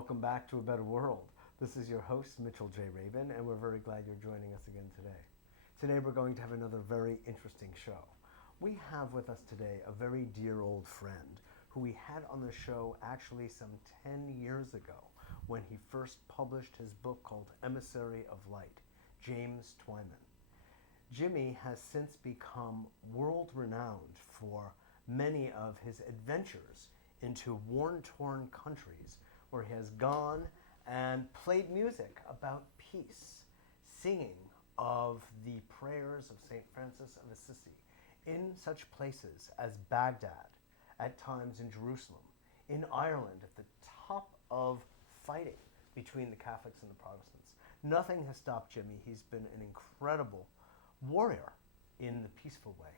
welcome back to A Better World. This is your host, Mitchell Rabin, and we're very glad you're joining us again today. Today we're going to have another very interesting show. We have with us today a very dear old friend who we had on the show actually some 10 years ago when he first published his book called Emissary of Light, James Twyman. Jimmy has since become world-renowned for many of his adventures into war-torn countries where he has gone and played music about peace, singing of the prayers of St. Francis of Assisi in such places as Baghdad, at times in Jerusalem, in Ireland at the top of fighting between the Catholics and the Protestants. Nothing has stopped Jimmy. He's been an incredible warrior in the peaceful way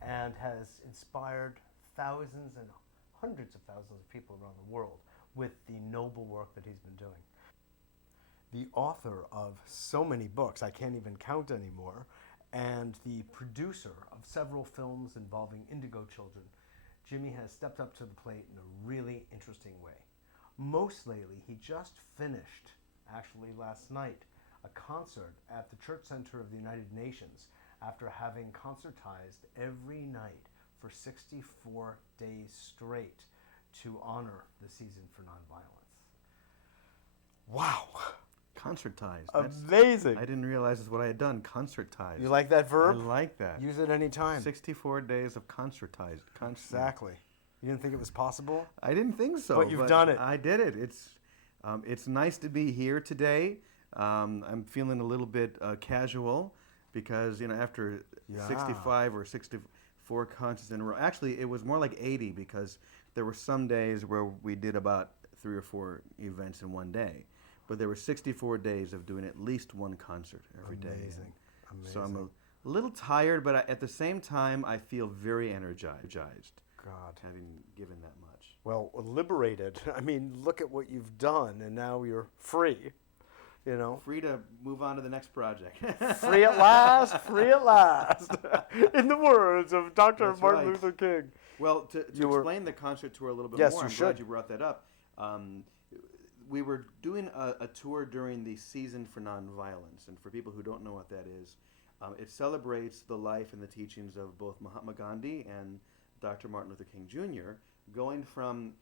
and has inspired thousands and hundreds of thousands of people around the world with the noble work that he's been doing. The author of so many books, I can't even count anymore, and the producer of several films involving indigo children, Jimmy has stepped up to the plate in a really interesting way. Most lately, he just finished, actually last night, a concert at the Church Center of the United Nations after having concertized every night for 64 days straight to honor the season for nonviolence. Wow. Concertized. Amazing. I didn't realize that's what I had done. Concertized. You like that verb? I like that. Use it any time. 64 days of concertized. Exactly. You didn't think it was possible? I didn't think so. But you've done it. I did it. It's nice to be here today. I'm feeling a little bit casual because, after 65 or 64 concerts in a row. Actually, it was more like 80 because there were some days where we did about 3 or 4 events in one day. But there were 64 days of doing at least one concert every day. Amazing. So I'm a little tired, but at the same time, I feel very energized. God. Having given that much. Well, liberated. I mean, look at what you've done, and now you're free. Free to move on to the next project. Free at last, free at last. In the words of Dr. That's Martin right. Luther King. Well, to explain the concert tour a little bit Yes, more, you I'm should. glad you brought that up. We were doing a tour during the Season for Nonviolence, and for people who don't know what that is, it celebrates the life and the teachings of both Mahatma Gandhi and Dr. Martin Luther King Jr., going from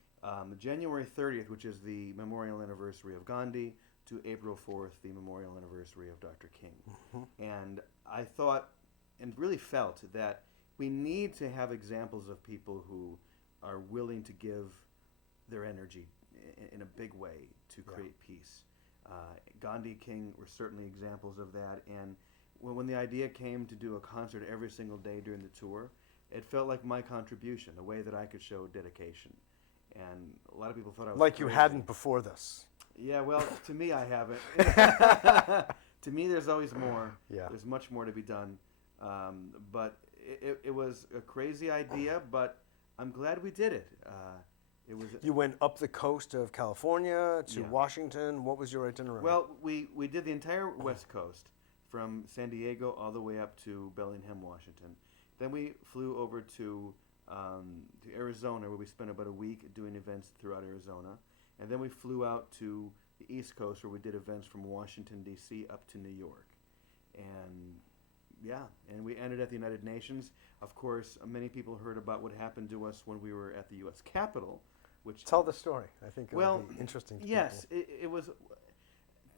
January 30th, which is the memorial anniversary of Gandhi, to April 4th, the memorial anniversary of Dr. King. Mm-hmm. And I thought and really felt that we need to have examples of people who are willing to give their energy in a big way to create peace. Gandhi, King were certainly examples of that. And when the idea came to do a concert every single day during the tour, it felt like my contribution, a way that I could show dedication. And a lot of people thought I was like crazy. You hadn't before this. Yeah, well, to me, I haven't. To me, there's always more. Yeah. There's much more to be done. But it was a crazy idea, but I'm glad we did it. You went up the coast of California to Yeah. Washington. What was your itinerary? Well, we did the entire West Coast, from San Diego all the way up to Bellingham, Washington. Then we flew over to Arizona, where we spent about a week doing events throughout Arizona. And then we flew out to the East Coast, where we did events from Washington, D.C. up to New York. And we ended at the United Nations. Of course, many people heard about what happened to us when we were at the U.S. Capitol. Which tell the story. I think it'll be interesting to yes, people. It was,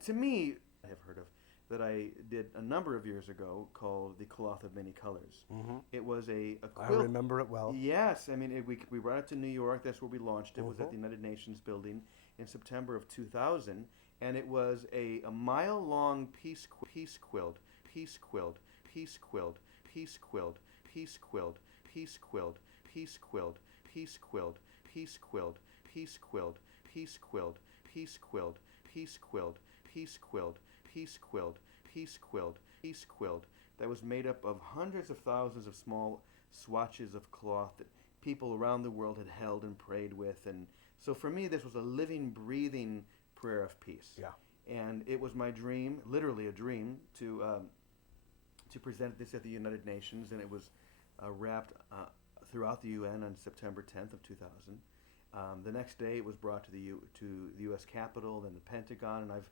to me, I have heard of, that I did a number of years ago called The Cloth of Many Colors. Mm-hmm. It was a quilt. I remember it well. Yes, I mean, we brought it to New York. That's where we launched it. It was at the United Nations building in September of 2000, and it was a mile-long peace quilt, peace quilt, peace quilt, peace quilt, peace quilt, peace quilt, peace quilt, peace quilt, peace quilt, peace quilt, peace quilt, peace quilt, peace quilt, peace quilt, peace quilt, peace quilt, peace quilt, peace quilt, that was made up of hundreds of thousands of small swatches of cloth that people around the world had held and prayed with. And so for me, this was a living, breathing prayer of peace. Yeah. And it was my dream, literally a dream, to present this at the United Nations, and it was wrapped throughout the UN on September 10th of 2000. The next day, it was brought to the U.S. Capitol, then the Pentagon, and I've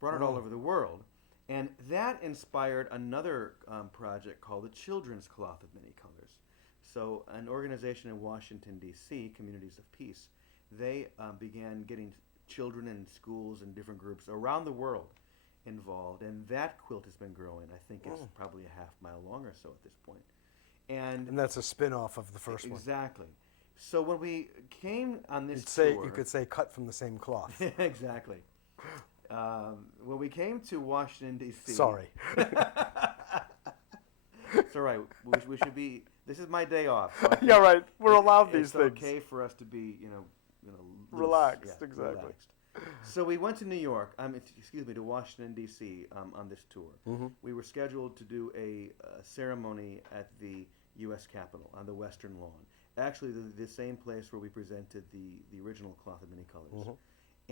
brought it all over the world. And that inspired another project called the Children's Cloth of Many Colors. So an organization in Washington, D.C., Communities of Peace, they began getting children in schools and different groups around the world involved. And that quilt has been growing. I think it's probably a half mile long or so at this point. And that's a spin-off of the first one. Exactly. So when we came on this tour... You could say cut from the same cloth. Exactly. When we came to Washington, D.C. Sorry. It's all right. We should be... This is my day off. So yeah, right. We're allowed these things. It's okay for us to be, relaxed. Yeah, exactly. Relaxed. So we went to New York, to Washington, D.C. On this tour. Mm-hmm. We were scheduled to do a ceremony at the U.S. Capitol on the Western Lawn. Actually, the same place where we presented the original Cloth of Many Colors. Mm-hmm.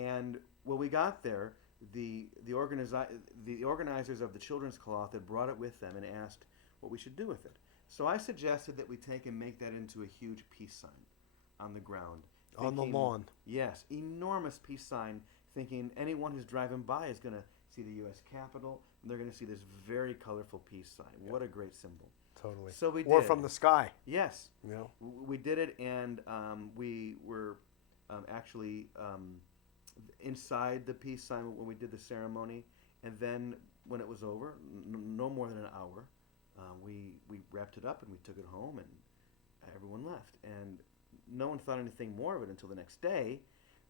And when we got there, the organizers of the Children's Cloth had brought it with them and asked what we should do with it. So I suggested that we take and make that into a huge peace sign on the ground. On the lawn. Yes, enormous peace sign, thinking anyone who's driving by is going to see the U.S. Capitol, and they're going to see this very colorful peace sign. Yep. What a great symbol. Totally. So we did. Or from the sky. Yes. Yeah. We did it, and we were actually inside the peace sign when we did the ceremony, and then when it was over, no more than an hour, we wrapped it up and we took it home, and everyone left. And no one thought anything more of it until the next day,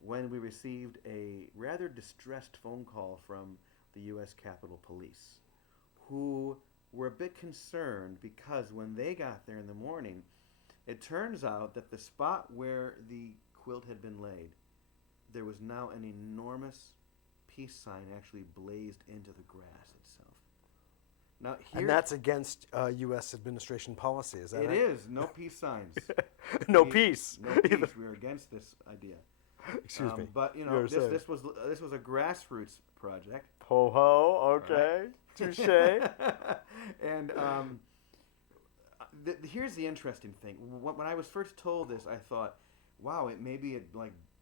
when we received a rather distressed phone call from the U.S. Capitol Police, who were a bit concerned because when they got there in the morning, it turns out that the spot where the quilt had been laid, there was now an enormous peace sign actually blazed into the grass itself. Now, and that's against U.S. administration policy, is that it? It is. No peace signs. No peace. No peace. We're against this idea. Excuse me. But, this was a grassroots project. Ho ho, okay. Right. Touche. And here's the interesting thing. When I was first told this, I thought, wow, maybe it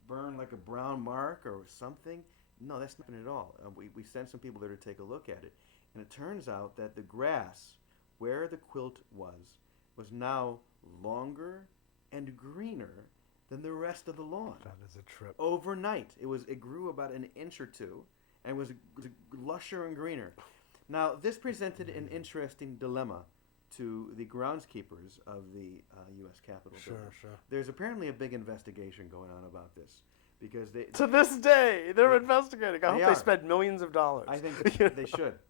burned like a brown mark or something. No, that's not at all. We sent some people there to take a look at it. And it turns out that the grass where the quilt was now longer and greener than the rest of the lawn. That is a trip. Overnight. It grew about an inch or two and was lusher and greener. Now, this presented an interesting dilemma to the groundskeepers of the U.S. Capitol building. Sure. There's apparently a big investigation going on about this. Because to this day, they're investigating. I hope they spend millions of dollars. I think they should.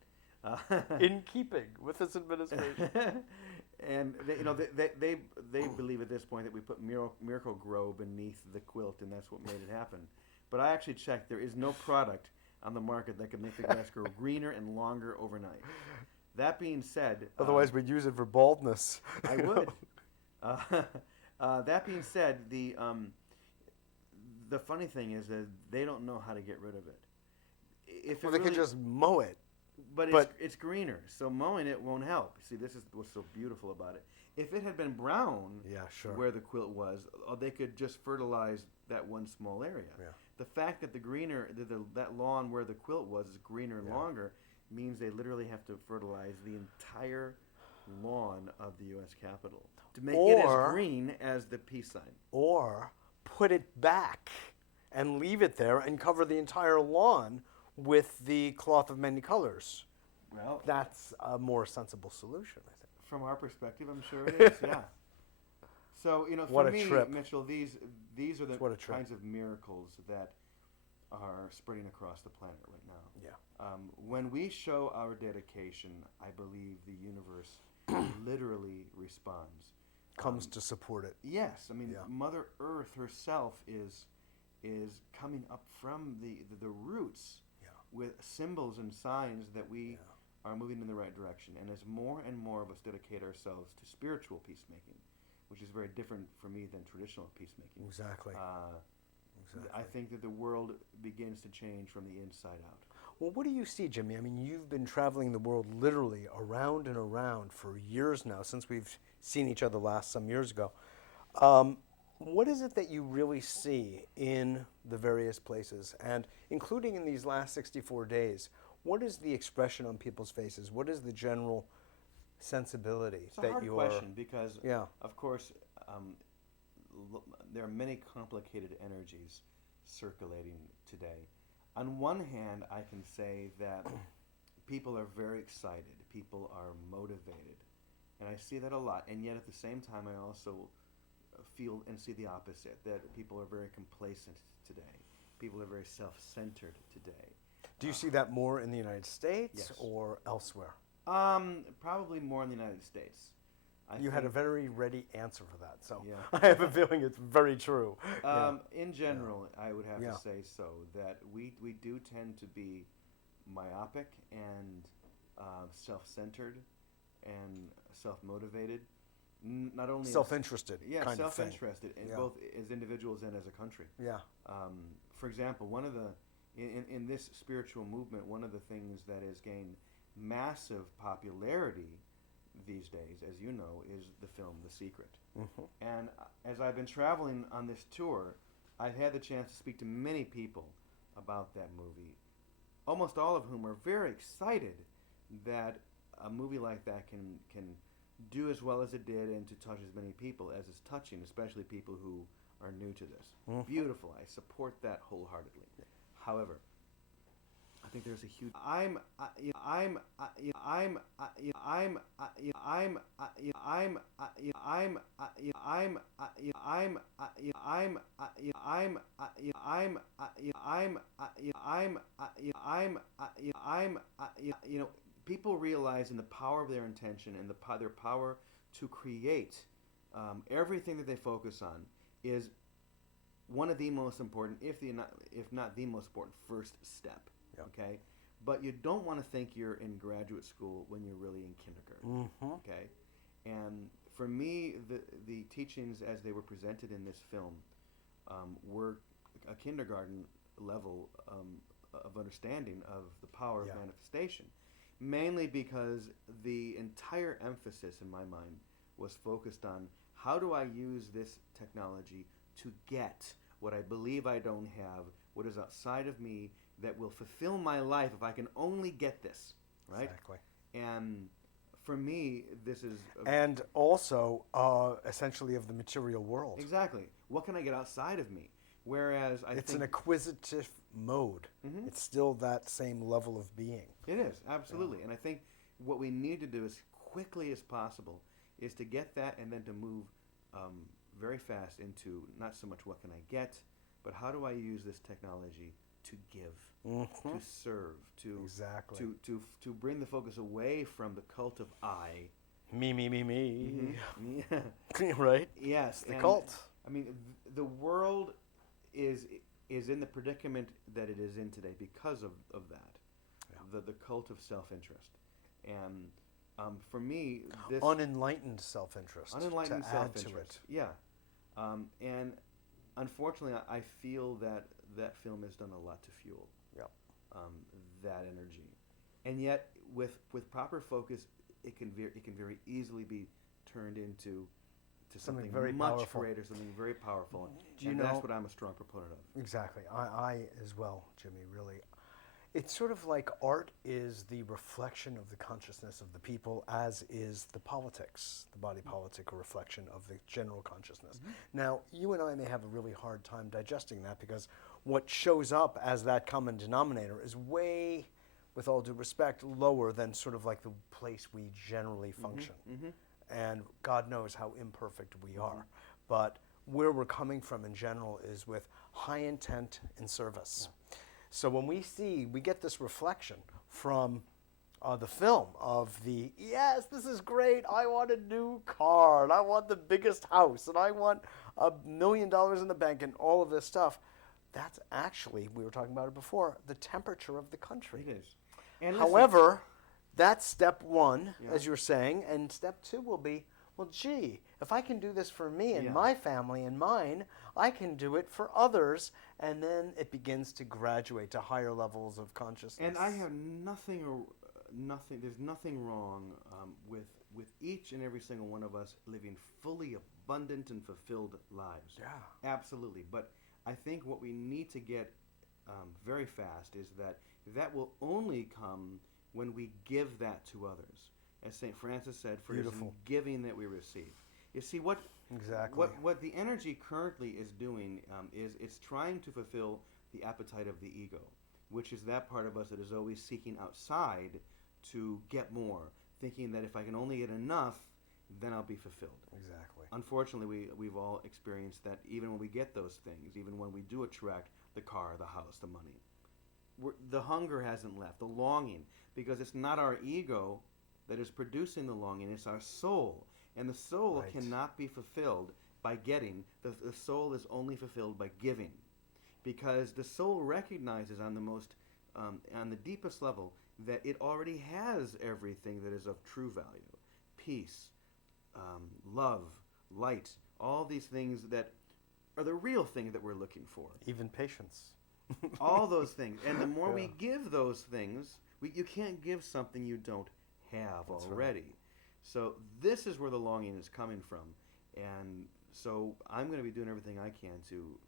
In keeping with this administration. And they believe at this point that we put Miracle Grow beneath the quilt, and that's what made it happen. But I actually checked. There is no product on the market that can make the grass grow greener and longer overnight. That being said... Otherwise, we'd use it for baldness. I would. That being said, the funny thing is that they don't know how to get rid of it. They could just mow it. But it's greener, so mowing it won't help. See, this is what's so beautiful about it. If it had been brown, where the quilt was, they could just fertilize that one small area. Yeah. The fact that that lawn where the quilt was is greener and longer means they literally have to fertilize the entire lawn of the U.S. Capitol to make it as green as the peace sign. Or put it back and leave it there and cover the entire lawn with the Cloth of Many Colors. Well, that's a more sensible solution, I think. From our perspective, I'm sure it is, yeah. So, for me, Mitchell, these are the kinds of miracles that are spreading across the planet right now. Yeah. When we show our dedication, I believe the universe literally responds. Comes to support it. Yes. I mean, Mother Earth herself is coming up from the roots with symbols and signs that we are moving in the right direction. And as more and more of us dedicate ourselves to spiritual peacemaking, which is very different for me than traditional peacemaking. Exactly. I think that the world begins to change from the inside out. Well, what do you see, Jimmy? I mean, you've been traveling the world literally around and around for years now, since we've seen each other last some years ago. What is it that you really see in the various places, and including in these last 64 days? What is the expression on people's faces? What is the general sensibility It's a that hard you question because, Yeah. of course, there are many complicated energies circulating today. On one hand, I can say that people are very excited, people are motivated, and I see that a lot. And yet, at the same time, I also feel and see the opposite, that people are very complacent today. People are very self-centered today. Do you see that more in the United States Yes. or elsewhere? Probably more in the United States. You had a very ready answer for that, so Yeah. I have a feeling it's very true. In general, I would have Yeah. to say so, that we do tend to be myopic and self-centered and self-motivated. Not only Self-interested yeah, kind of thing. self-interested, in Yeah. both as individuals and as a country. Yeah. For example, one of the in this spiritual movement, one of the things that has gained massive popularity these days, as you know, is the film The Secret. Mm-hmm. And as I've been traveling on this tour, I've had the chance to speak to many people about that movie, almost all of whom are very excited that a movie like that can do as well as it did and to touch as many people as it's touching, especially people who are new to this. Mhm. Beautiful. I support that wholeheartedly. However, I think there's a huge. I'm people realize in the power of their intention and their power to create everything that they focus on is one of the most important, if not the most important, first step. Yep. Okay, but you don't want to think you're in graduate school when you're really in kindergarten. Mm-hmm. Okay, and for me, the teachings as they were presented in this film were a kindergarten level of understanding of the power Yeah. of manifestation, mainly because the entire emphasis in my mind was focused on how do I use this technology to get what I believe I don't have, what is outside of me that will fulfill my life if I can only get this, right? Exactly. And for me, this is And also, essentially, of the material world. exactly what can I get outside of me. Whereas I It's think an acquisitive mode. Mhm. It's still that same level of being. it is absolutely, and I think what we need to do as quickly as possible is to get that, and then to move very fast into not so much what can I get, but how do I use this technology to give, Mm-hmm. to serve, to Exactly. to bring the focus away from the cult of I. Me, me, me, me. Yeah. Right? Yes, It's the and, cult. I mean, the world is in the predicament that it is in today because of that, Yeah. the cult of self-interest, and for me, this Unenlightened self-interest. unenlightened to add to self-interest, it. yeah, and unfortunately, I feel that that film has done a lot to fuel Yep. that energy, and yet with proper focus, it can very easily be turned into something very much powerful. greater, something very powerful. Do you and know- that's what I'm a strong proponent of. Exactly. I as well, Jimmy, really. It's sort of like art is the reflection of the consciousness of the people, as is the politics, the body politic, a reflection of the general consciousness. Mm-hmm. Now, you and I may have a really hard time digesting that because what shows up as that common denominator is way, with all due respect, lower than sort of like the place we generally function. Mm-hmm. And God knows how imperfect we are. But where we're coming from in general is with high intent in service. So when we get this reflection from the film of yes, this is great, I want a new car, and I want the biggest house, and I want $1 million in the bank, and all of this stuff. That's actually, we were talking about it before, the temperature of the country. It is. And listen, However, that's step one, Yeah. as you're saying, and step two will be, well, gee, if I can do this for me and Yeah. my family and mine, I can do it for others, and then it begins to graduate to higher levels of consciousness. and I have nothing. There's nothing wrong with each and every single one of us living fully abundant and fulfilled lives. Yeah. Absolutely. But I think what we need to get very fast is that will only come when we give that to others. As St. Francis said, for it is in Beautiful. giving that we receive. You see, what Exactly. what the energy currently is doing is it's trying to fulfill the appetite of the ego, which is that part of us that is always seeking outside to get more, thinking that if I can only get enough, then I'll be fulfilled. Exactly. Unfortunately, we've all experienced that even when we get those things, even when we do attract the car, the house, the money, the hunger hasn't left, the longing, because it's not our ego that is producing the longing, it's our soul. And the soul Right. cannot be fulfilled by getting. The soul is only fulfilled by giving. Because the soul recognizes on the deepest level that it already has everything that is of true value. Peace, love, light, all these things that are the real thing that we're looking for. Even patience. All those things. And the more we Yeah. give those things, you can't give something you don't have That's already. right. So this is where the longing is coming from. And so I'm going to be doing everything I can to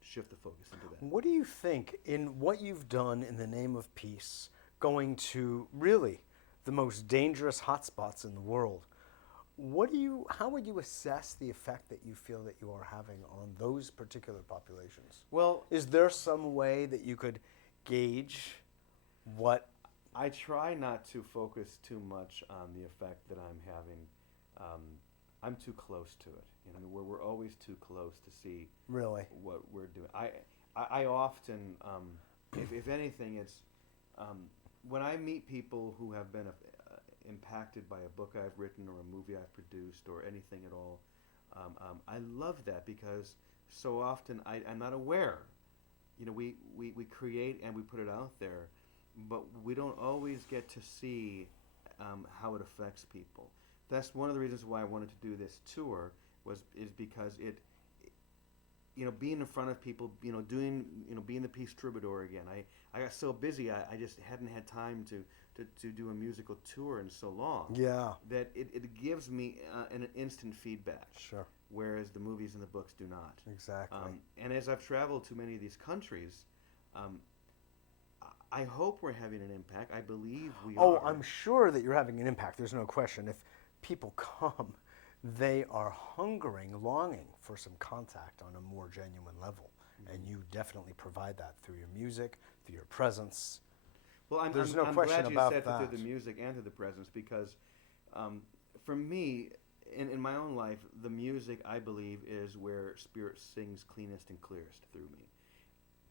shift the focus into that. What do you think in what you've done in the name of peace, going to really the most dangerous hotspots in the world? How would you assess the effect that you feel that you are having on those particular populations? Well, Is there some way that you could gauge what? I try not to focus too much on the effect that I'm having. I'm too close to it. You know, we're always too close to see Really? what we're doing. I often, if anything, it's when I meet people who have been impacted by a book I've written or a movie I've produced or anything at all. I love that because so often I'm not aware. You know, we create and we put it out there, but we don't always get to see how it affects people. That's one of the reasons why I wanted to do this tour is because it, you know, being in front of people, you know, being the Peace Troubadour again. I got so busy, I just hadn't had time to do a musical tour in so long. Yeah. That it gives me an instant feedback. Sure. Whereas the movies and the books do not. Exactly. And as I've traveled to many of these countries, I hope we're having an impact. I believe we are. Oh, I'm sure that you're having an impact. There's no question. If people come, they are hungering, longing for some contact on a more genuine level. Mm-hmm. And you definitely provide that through your music, through your presence. Well, I'm question glad you about said that. through the music and through the presence because for me, in my own life, the music, I believe, is where Spirit sings cleanest and clearest through me.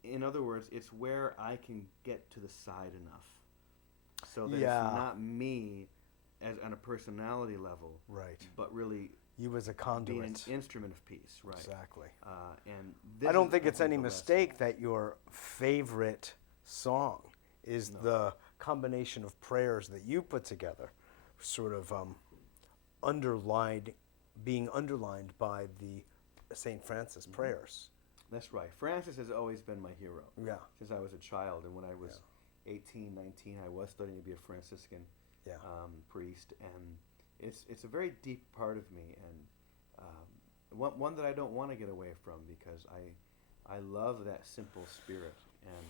In other words, it's where I can get to the side enough so that Yeah. it's not me as on a personality level, Right. but really You as a being conduit. an instrument of peace, right? Exactly. And I don't think I it's any the mistake that your favorite song is the combination of prayers that you put together, sort of being underlined by the St. Francis prayers. That's right. Francis has always been my hero. Yeah. Since I was a child, and when I was 18, 19, I was studying to be a Franciscan Yeah. priest, and it's a very deep part of me, and one that I don't want to get away from because I love that simple spirit. And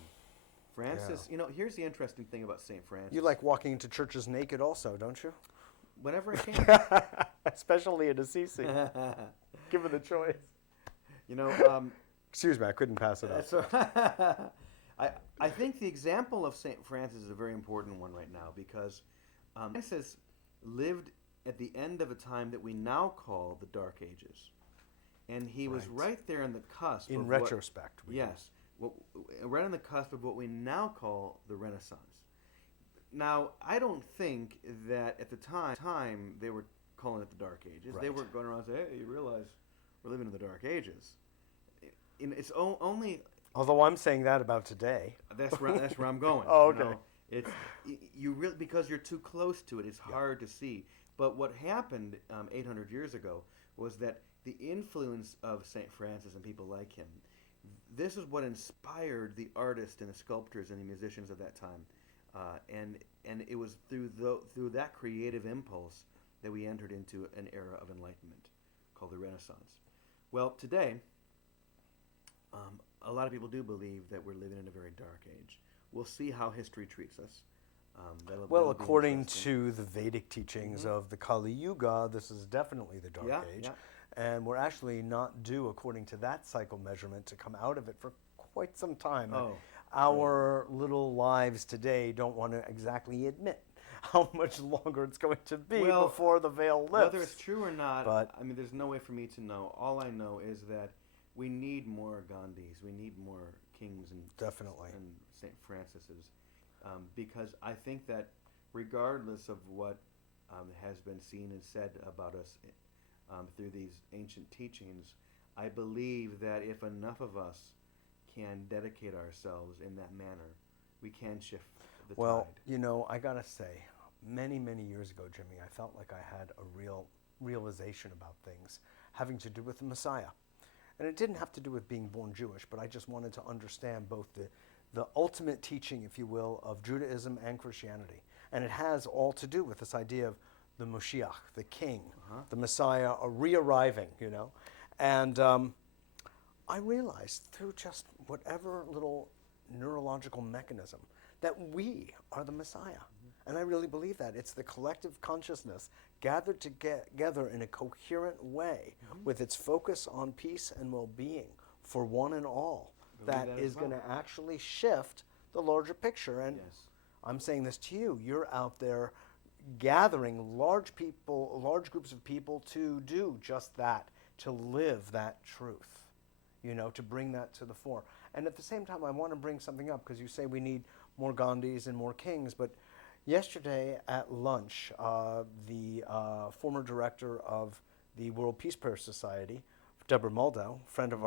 Francis, you know, here's the interesting thing about St. Francis. You like walking into churches naked also, don't you? Whenever I can. Especially in Assisi, given the choice. You know, Excuse me, I couldn't pass it up. so I think the example of St. Francis is a very important one right now because Francis lived at the end of a time that we now call the Dark Ages. And he was right there in the cusp In of retrospect. right on the cusp of what we now call the Renaissance. Now, I don't think that at the time they were calling it the Dark Ages. They Right. weren't going around and saying, hey, you realize we're living in the Dark Ages. It's only... Although I'm saying that about today. That's where I'm going. Oh, you know? okay. It's you really because you're too close to it. It's hard to see. But what happened 800 years ago was that the influence of St. Francis and people like him. This is what inspired the artists and the sculptors and the musicians of that time, and it was through that creative impulse that we entered into an era of enlightenment called the Renaissance. Well, today, a lot of people do believe that we're living in a very dark age. We'll see how history treats us. Well, that'll be according interesting. to the Vedic teachings of the Kali Yuga, this is definitely the dark age. Yeah. And we're actually not due, according to that cycle measurement, to come out of it for quite some time. Oh, Our little lives today don't want to exactly admit how much longer it's going to be before the veil lifts. Whether it's true or not, But I mean, there's no way for me to know. All I know is that we need more Gandhis. We need more kings and definitely and St. Francis's, because I think that regardless of what has been seen and said about us through these ancient teachings, I believe that if enough of us can dedicate ourselves in that manner, we can shift the well, tide. you know, I gotta say, many years ago, Jimmy, I felt like I had a real realization about things having to do with the Messiah. And it didn't have to do with being born Jewish, but I just wanted to understand both the ultimate teaching, if you will, of Judaism and Christianity. And it has all to do with this idea of the Moshiach, the king, the Messiah, re-arriving, you know. And I realized through just whatever little neurological mechanism that we are the Messiah. And I really believe that. It's the collective consciousness gathered together in a coherent way with its focus on peace and well-being for one and all that is going to actually shift the larger picture. And I'm saying this to you. You're out there gathering large groups of people to do just that, to live that truth, you know, to bring that to the fore. And at the same time, I want to bring something up because you say we need more Gandhis and more kings, but yesterday at lunch, the former director of the World Peace Prayer Society, Deborah Moldow, friend of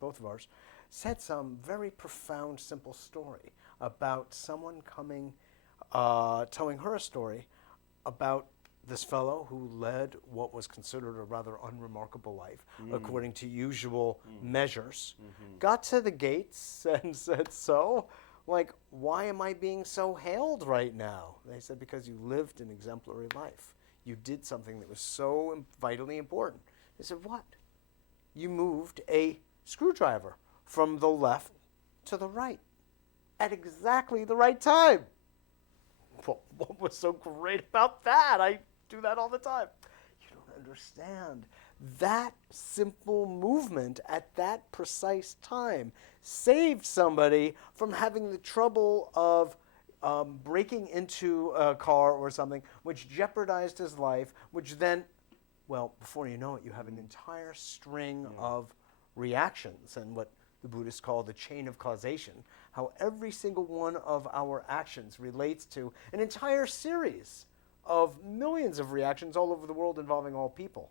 both of ours, said some very profound, simple story about someone coming, telling her a story about this fellow who led what was considered a rather unremarkable life, according to usual measures, got to the gates and said, so, like, why am I being so hailed right now? They said, because you lived an exemplary life. You did something that was so vitally important. They said, what? You moved a screwdriver from the left to the right at exactly the right time. Well, what was so great about that? I do that all the time. You don't understand. That simple movement at that precise time saved somebody from having the trouble of breaking into a car or something, which jeopardized his life, which then, well, before you know it, you have an entire string of reactions and what the Buddhists call the chain of causation, how every single one of our actions relates to an entire series of millions of reactions all over the world involving all people.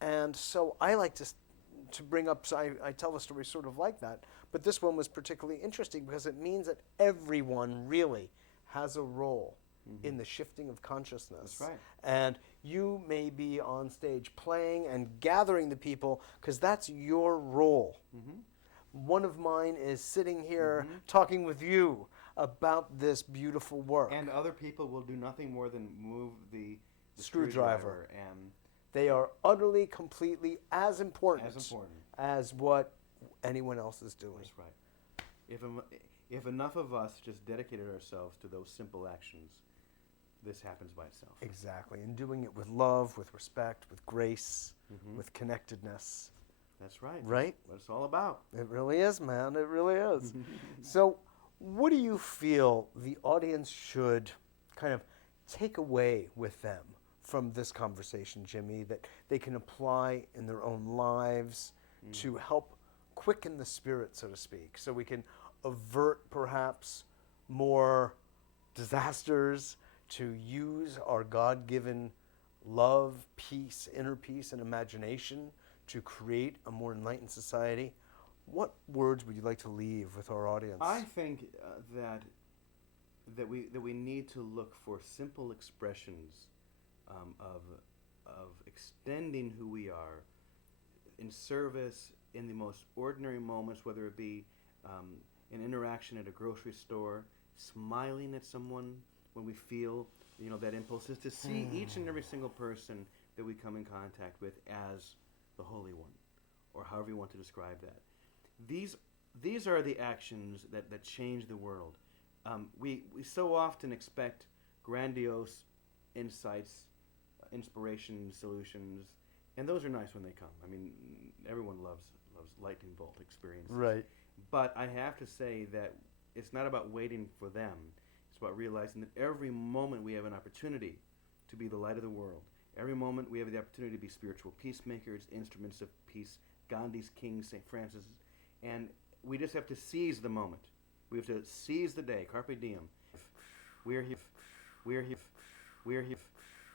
And so I like to bring up, so I tell the story sort of like that, but this one was particularly interesting because it means that everyone really has a role in the shifting of consciousness. That's right. And you may be on stage playing and gathering the people because that's your role. One of mine is sitting here talking with you about this beautiful work. And other people will do nothing more than move the screwdriver. And they are utterly, completely as important as what anyone else is doing. That's right. If enough of us just dedicated ourselves to those simple actions, this happens by itself. Exactly. And doing it with love, with respect, with grace, with connectedness. That's right. Right? That's what it's all about. It really is, man. It really is. So what do you feel the audience should kind of take away with them from this conversation, Jimmy, that they can apply in their own lives to help quicken the spirit, so to speak, so we can avert perhaps more disasters, to use our God-given love, peace, inner peace, and imagination to create a more enlightened society? What words would you like to leave with our audience? I think that we need to look for simple expressions of extending who we are in service in the most ordinary moments, whether it be an interaction at a grocery store, smiling at someone when we feel that impulse, is to see each and every single person that we come in contact with as the Holy One, or however you want to describe that. These are the actions that change the world. We so often expect grandiose insights, inspiration, solutions, and those are nice when they come. I mean, everyone loves lightning bolt experiences. Right. But I have to say that it's not about waiting for them. It's about realizing that every moment we have an opportunity to be the light of the world. Every moment we have the opportunity to be spiritual peacemakers, instruments of peace, Gandhi's King, St. Francis, and we just have to seize the moment. We have to seize the day, carpe diem. We're here. We're here. We're here.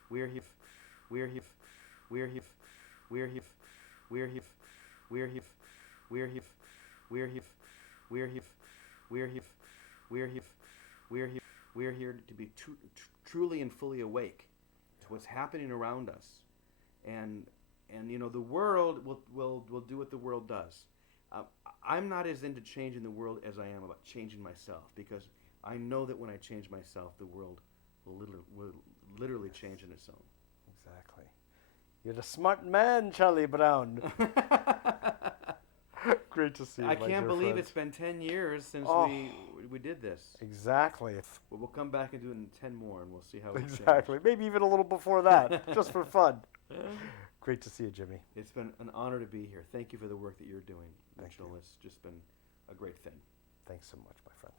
We're here. We're here. We're here. We're here. We're here. We're here. We're here. We're here. We're here. We're here. We're here. We're here. We're here to be truly and fully awake to what's happening around us, and you know the world will do what the world does. I'm not as into changing the world as I am about changing myself, because I know that when I change myself, the world will literally change on its own. Exactly. You're the smart man, Charlie Brown. Great to see you, I my can't dear believe friend. it's been 10 years since we did this. Exactly. But we'll come back and do it in 10 more, and we'll see how it Exactly. Maybe even a little before that, just for fun. Great to see you, Jimmy. It's been an honor to be here. Thank you for the work that you're doing, Thank Mitchell. you. It's just been a great thing. Thanks so much, my friend.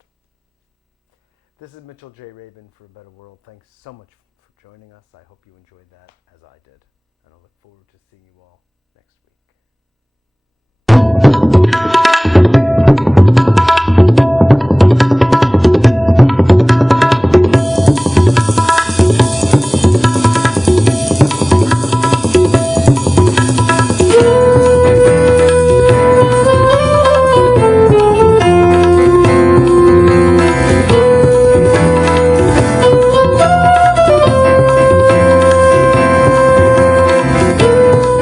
This is Mitchell J. Rabin for A Better World. Thanks so much for joining us. I hope you enjoyed that as I did. And I look forward to seeing you all